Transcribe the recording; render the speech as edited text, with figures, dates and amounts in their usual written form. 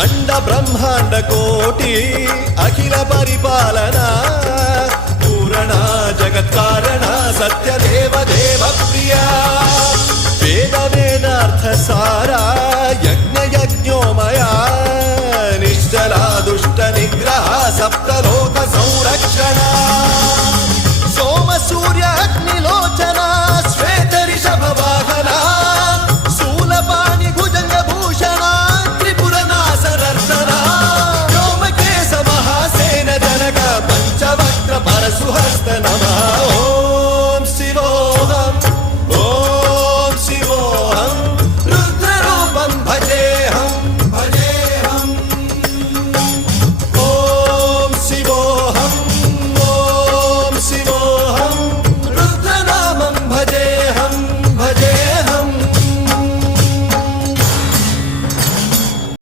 అండ బ్రహ్మాండ కోటి అఖిల పరిపాలన పూరణ జగత్కారణ సత్యదేవ దేవ ప్రియ వేద వేదార్థ సారా